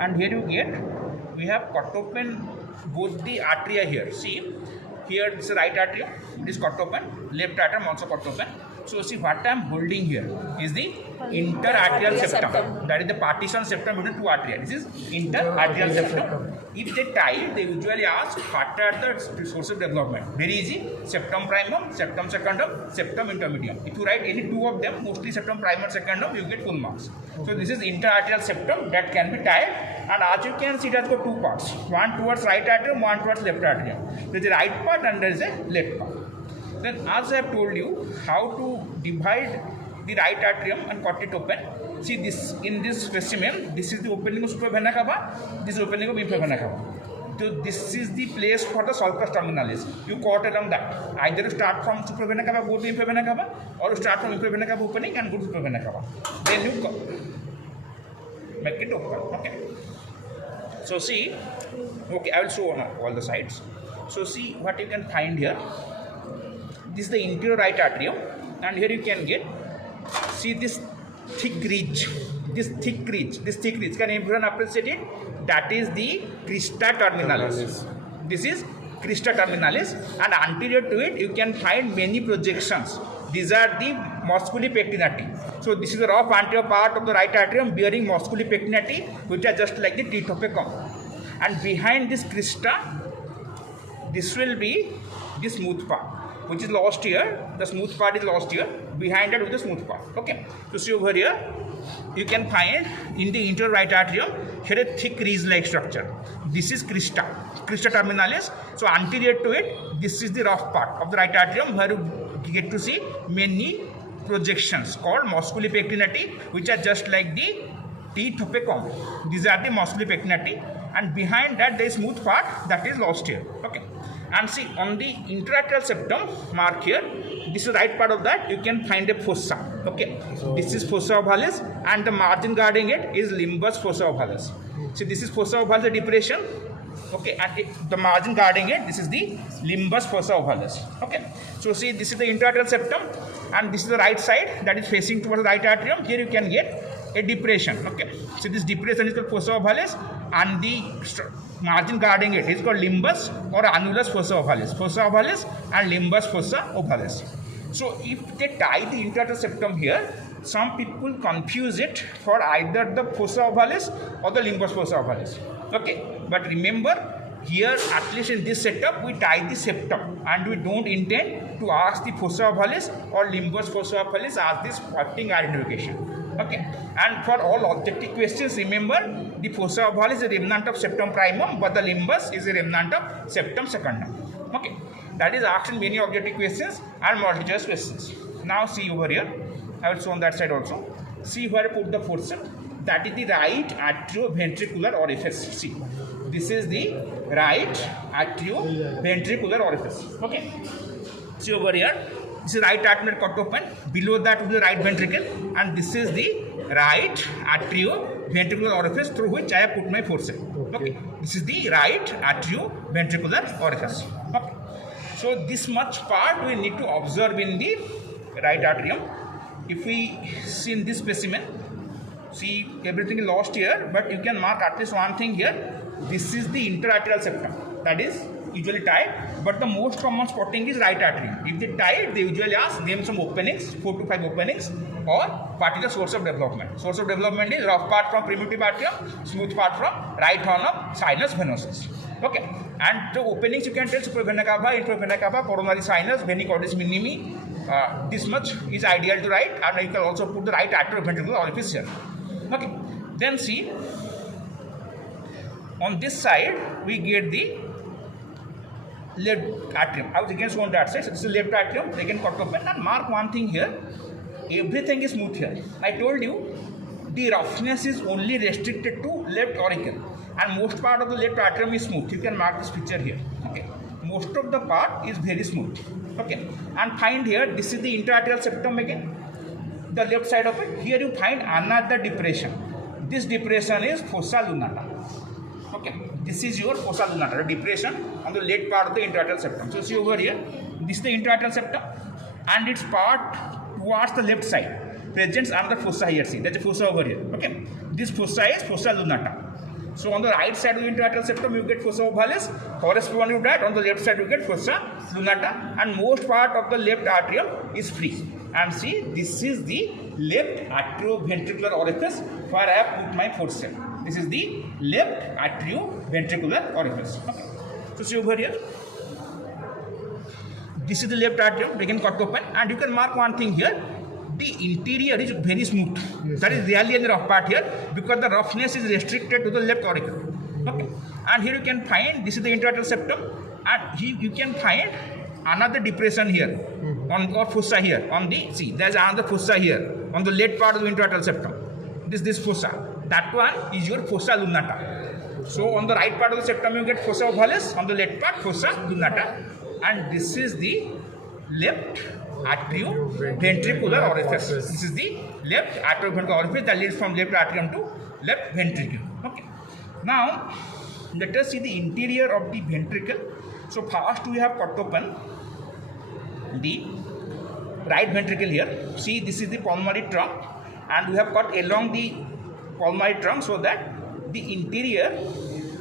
and here you get, we have cut open both the atria here. See, here this is right atrium, it is cut open, left atrium also cut open. So see, what I am holding here is the interatrial septum. That is the partition septum between two atria. This is interatrial septum. If they tie, they usually ask what are the source of development. Very easy: septum primum, septum secundum, septum intermedium. If you write any two of them, mostly septum primum, secundum, you get full marks. So this is interatrial septum that can be tied, and as you can see, it has got two parts: one towards right atrium, one towards left atrium. There is a right part and there is a left part. Then, as I have told you how to divide the right atrium and cut it open. See this, in this specimen, this is the opening of supra cava, this is opening of infra cava. So this is the place for the sulcus terminalis. You cut along that. Either you start from supra cava, go to infra cava, or you start from infra cava opening and go to supra cava. Then you make it open. Okay. So see, okay, I will show on all the sides. So see what you can find here. This is the interior right atrium, and here you can get, see this thick ridge, can everyone appreciate it? That is the crista terminalis. This is crista terminalis, and anterior to it you can find many projections. These are the musculi pectinati. So this is the rough anterior part of the right atrium bearing musculi pectinati, which are just like the teeth of a comb. And behind this crista, this will be the smooth part, which is lost here. The smooth part is lost here. Behind it with the smooth part. Okay. So see over here, you can find in the interior right atrium here a thick ridge-like structure. This is crista terminalis. So anterior to it, this is the rough part of the right atrium where you get to see many projections called musculi pectinati, which are just like the teeth of a comb. These are the musculi pectinati, and behind that there is smooth part that is lost here. Okay. And see, on the interatrial septum mark here, this is the right part of that, you can find a fossa. Okay, so this is fossa ovalis, and the margin guarding it is limbus fossa ovalis. See, this is fossa ovalis, the depression. Okay, and the margin guarding it, this is the limbus fossa ovalis. Okay, so see, this is the interatrial septum, and this is the right side that is facing towards the right atrium. Here you can get a depression. Okay, so this depression is called fossa ovalis, and the margin guarding it is called limbus or annulus fossa ovalis and limbus fossa ovalis. So if they tie the interatrial septum here, some people confuse it for either the fossa ovalis or the limbus fossa ovalis. Okay, but remember, here at least in this setup we tie the septum, and we don't intend to ask the fossa ovalis or limbus fossa ovalis as this spotting identification. Okay, and for all objective questions, remember the fossa ovalis is a remnant of septum primum, but the limbus is a remnant of septum secundum. Okay, that is asked in many objective questions and multiple choice questions. Now see over here, I will show on that side also. See where I put the forceps. That is the right atrioventricular orifice. See, this is the right atrioventricular orifice. Okay, see over here. This is right atrium cut open. Below that will be the right ventricle, and this is the right atrioventricular orifice through which I have put my forceps. Okay, this is the right atrioventricular orifice. Okay, so this much part we need to observe in the right atrium. If we see in this specimen, see everything is lost here, but you can mark at least one thing here. This is the interatrial septum, that is usually tied, but the most common spotting is right atrium. If they tie it, they usually ask name some openings, 4 to 5 openings, or what is the source of development. Source of development is rough part from primitive atrium, smooth part from right horn of sinus venosus. Okay, and the openings you can tell supravena cava, infravena cava, coronary sinus, vena cordis minimi. This much is ideal to write, and you can also put the right atrioventricular orifice here. Okay, then see, on this side we get the left atrium. I was again shown that side. So this is left atrium. They can cut open, and mark one thing here. Everything is smooth here. I told you the roughness is only restricted to left auricle, and most part of the left atrium is smooth. You can mark this picture here. Okay, most of the part is very smooth. Okay, and find here, this is the interatrial septum again, the left side of it. Here you find another depression. This depression is fossa lunata. Okay, this is your fossa lunata, depression on the left part of the interatrial septum. So see over here, this is the interatrial septum, and its part towards the left side presents another fossa here. See, that's a fossa over here. Okay, this fossa is fossa lunata. So on the right side of the interlateral septum you get fossa ovalis, corresponding to that on the left side you get fossa lunata, and most part of the left atrium is free. And see, this is the left atrioventricular orifice where I have put my forceps. This is the left atrioventricular orifice. Okay. So see over here. This is the left atrium, again cut open, and you can mark one thing here. The interior is very smooth. Yes, that is really in the rough part here because the roughness is restricted to the left auricle. Okay. And here you can find, this is the interlateral septum, and here you can find another depression here on or fossa here on the, see, there's another fossa here on the left part of the interlateral septum. This fossa. That one is your fossa lunata. So on the right part of the septum you get fossa ovalis, on the left part fossa lunata, and this is the left atrioventricular orifice. This is the left atrioventricular orifice that leads from left atrium to left ventricle. Okay. Now let us see the interior of the ventricle. So first we have cut open the right ventricle here. See, this is the pulmonary trunk, and we have cut along the pulmonary trunk so that the interior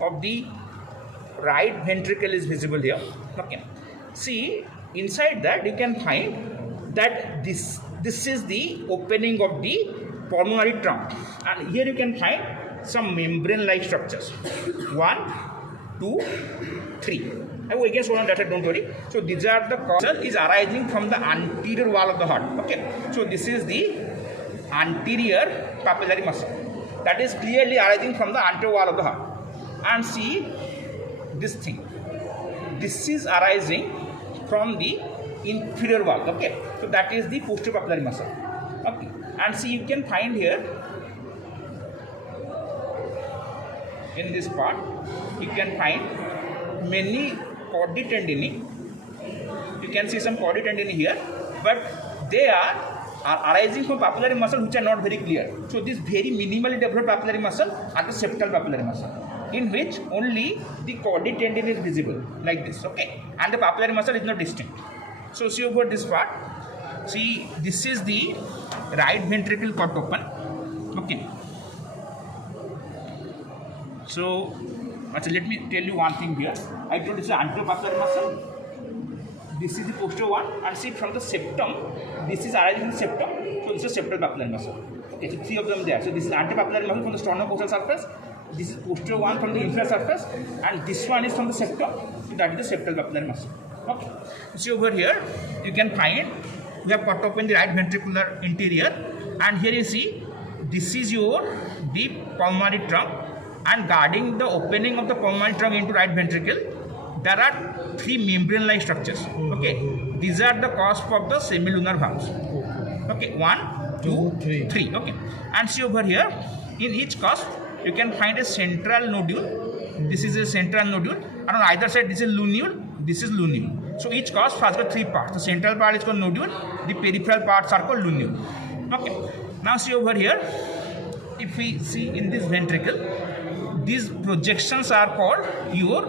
of the right ventricle is visible here. Okay. See, inside that you can find that this is the opening of the pulmonary trunk, and here you can find some membrane-like structures. 1, 2, 3. I will again show on that, don't worry. So these are the causes is arising from the anterior wall of the heart. Okay. So this is the anterior papillary muscle that is clearly arising from the anterior wall of the heart. And see this thing. This is arising from the inferior wall. Okay. So that is the posterior papillary muscle. Okay. And see, you can find here in this part you can find many chordae tendineae. You can see some chordae tendineae here, but they are arising from papillary muscle which are not very clear. So this very minimally developed papillary muscle are the septal papillary muscle, in which only the chordae tendineae is visible like this. Okay, and the papillary muscle is not distinct. So see over this part. See, this is the right ventricle cut open. Okay. So let me tell you one thing here. I told this is anterior papillary muscle. This is the posterior one, and see from the septum, this is arising from the septum. So this is septal papillary muscle. Okay, so 3 of them there. So this is anterior papillary muscle from the sternocostal surface. This is posterior one from the inferior surface, and this one is from the septum. So that is the septal papillary muscle. Okay. See over here, you can find we have cut open the right ventricular interior, and here you see this is your deep pulmonary trunk, and guarding the opening of the pulmonary trunk into right ventricle, there are 3 membrane-like structures. Okay, these are the cusp of the semilunar valves. Okay, 1, 2, 3. Okay, and see over here, in each cusp you can find a central nodule. This is a central nodule, and on either side this is lunule. This is lunule. So each cusp has got 3 parts. The central part is called nodule. The peripheral parts are called lunule. Okay. Now see over here. If we see in this ventricle, these projections are called your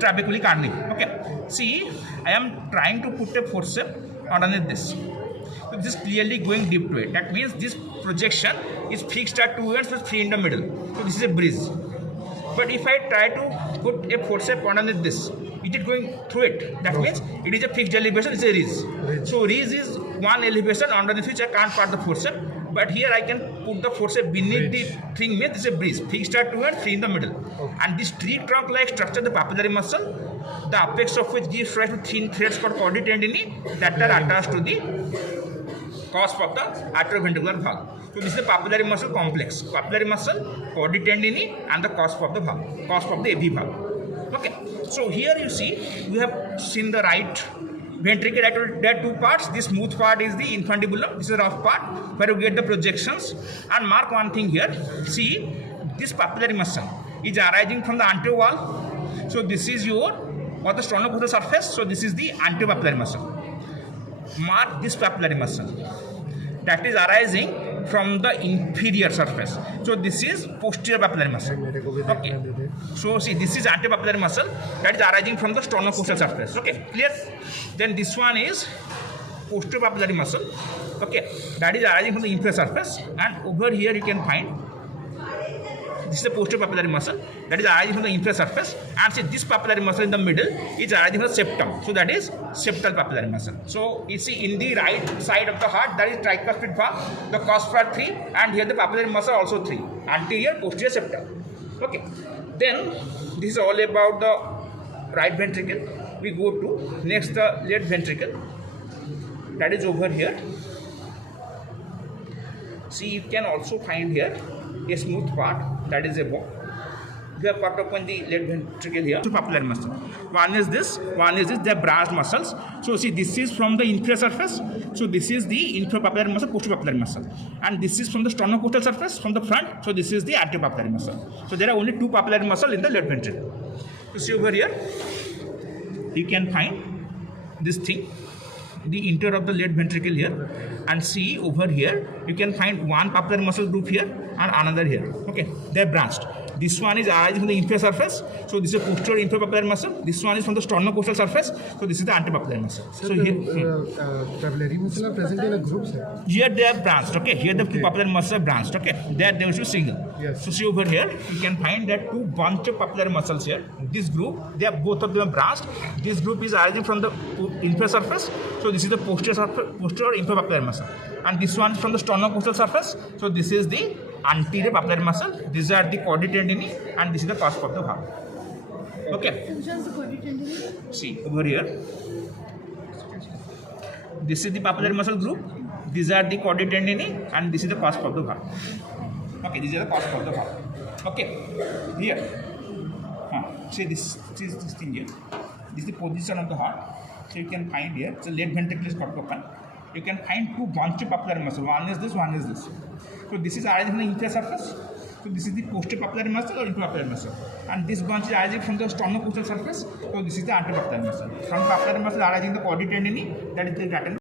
trabeculae carni. Okay. See, I am trying to put a forceps underneath this. So this is clearly going deep to it. That means this projection is fixed at 2 ends with 3 in the middle. So this is a bridge. But if I try to put a forceps underneath this, it is going through it. That means it is a fixed elevation, it's a ridge. So ridge is one elevation underneath which I can't put the forceps. But here I can put the forceps beneath the thing, means it's a bridge. Fixed at 2 and 3 in the middle. And this tree trunk like structure, the papillary muscle, the apex of which gives rise to thin threads called chordae tendineae that are attached to the cusp of the atrioventricular valve. So this is the papillary muscle complex. Papillary muscle, chordae tendineae, and the cusp of the valve, cusp of the AV valve. Okay. So here you see, we have seen the right ventricle. There are 2 parts. This smooth part is the infundibulum. This is the rough part where you get the projections. And mark one thing here. See, this papillary muscle is arising from the anterior wall. So this is your or the sternocostal surface. So this is the anterior papillary muscle. Mark this papillary muscle that is arising from the inferior surface. So this is posterior papillary muscle. Okay. So see, this is anterior papillary muscle that is arising from the sternocostal surface. Okay, clear? Then this one is posterior papillary muscle. Okay, that is arising from the inferior surface. And over here you can find this is the posterior papillary muscle that is arising from the inferior surface, and see this papillary muscle in the middle is arising from the septum. So that is septal papillary muscle. So you see in the right side of the heart that is tricuspid valve, the cusp are 3, and here the papillary muscle also 3, anterior, posterior, septal. Okay. Then this is all about the right ventricle. We go to next the left ventricle, that is over here. See, you can also find here a smooth part, that is a bone. We have cut open the left ventricle here. Two papillary muscle. One is this. They are branched muscles. So see, this is from the inferior surface. So this is the inferior papillary muscle, posterior papillary muscle, and this is from the sternocostal surface from the front. So this is the anterior papillary muscle. So there are only two papillary muscles in the left ventricle. You see over here, you can find this thing, the interior of the left ventricle here, and see over here you can find one papillary muscle group here and another here. Okay, they are branched. This one is arising from the inferior surface, so this is a posterior inferior papillary muscle. This one is from the sternocostal surface, so this is the anterior papillary muscle. Sir, so here papillary muscle are present in a group, sir. Here they are branched. Okay, here the papillary muscles are branched. Okay, there they should single. Yes. So see over here, you can find that two bunch of papillary muscles here. This group, they are both of them are branched. This group is arising from the inferior surface, so this is the posterior inferior papillary muscle, and this one is from the sternocostal surface. So this is the anterior papillary muscle. These are the chordae tendineae, and this is the cusp of the valve. Okay. See over here. This is the papillary muscle group. These are the chordae tendineae, and this is the cusp of the valve. Okay, these are the cusp of the valve. Okay, here. See this thing here. This is the position of the heart. So you can find here. So left ventricle is cut open. You can find two bunch of papillary muscle. One is this, one is this. So this is arising from the inferior surface. So this is the posterior papillary muscle or inferior papillary muscle, and this bunch is arising from the sternocostal surface. So this is the anterior papillary muscle. From papillary muscle arising the chordae tendineae, that is the lateral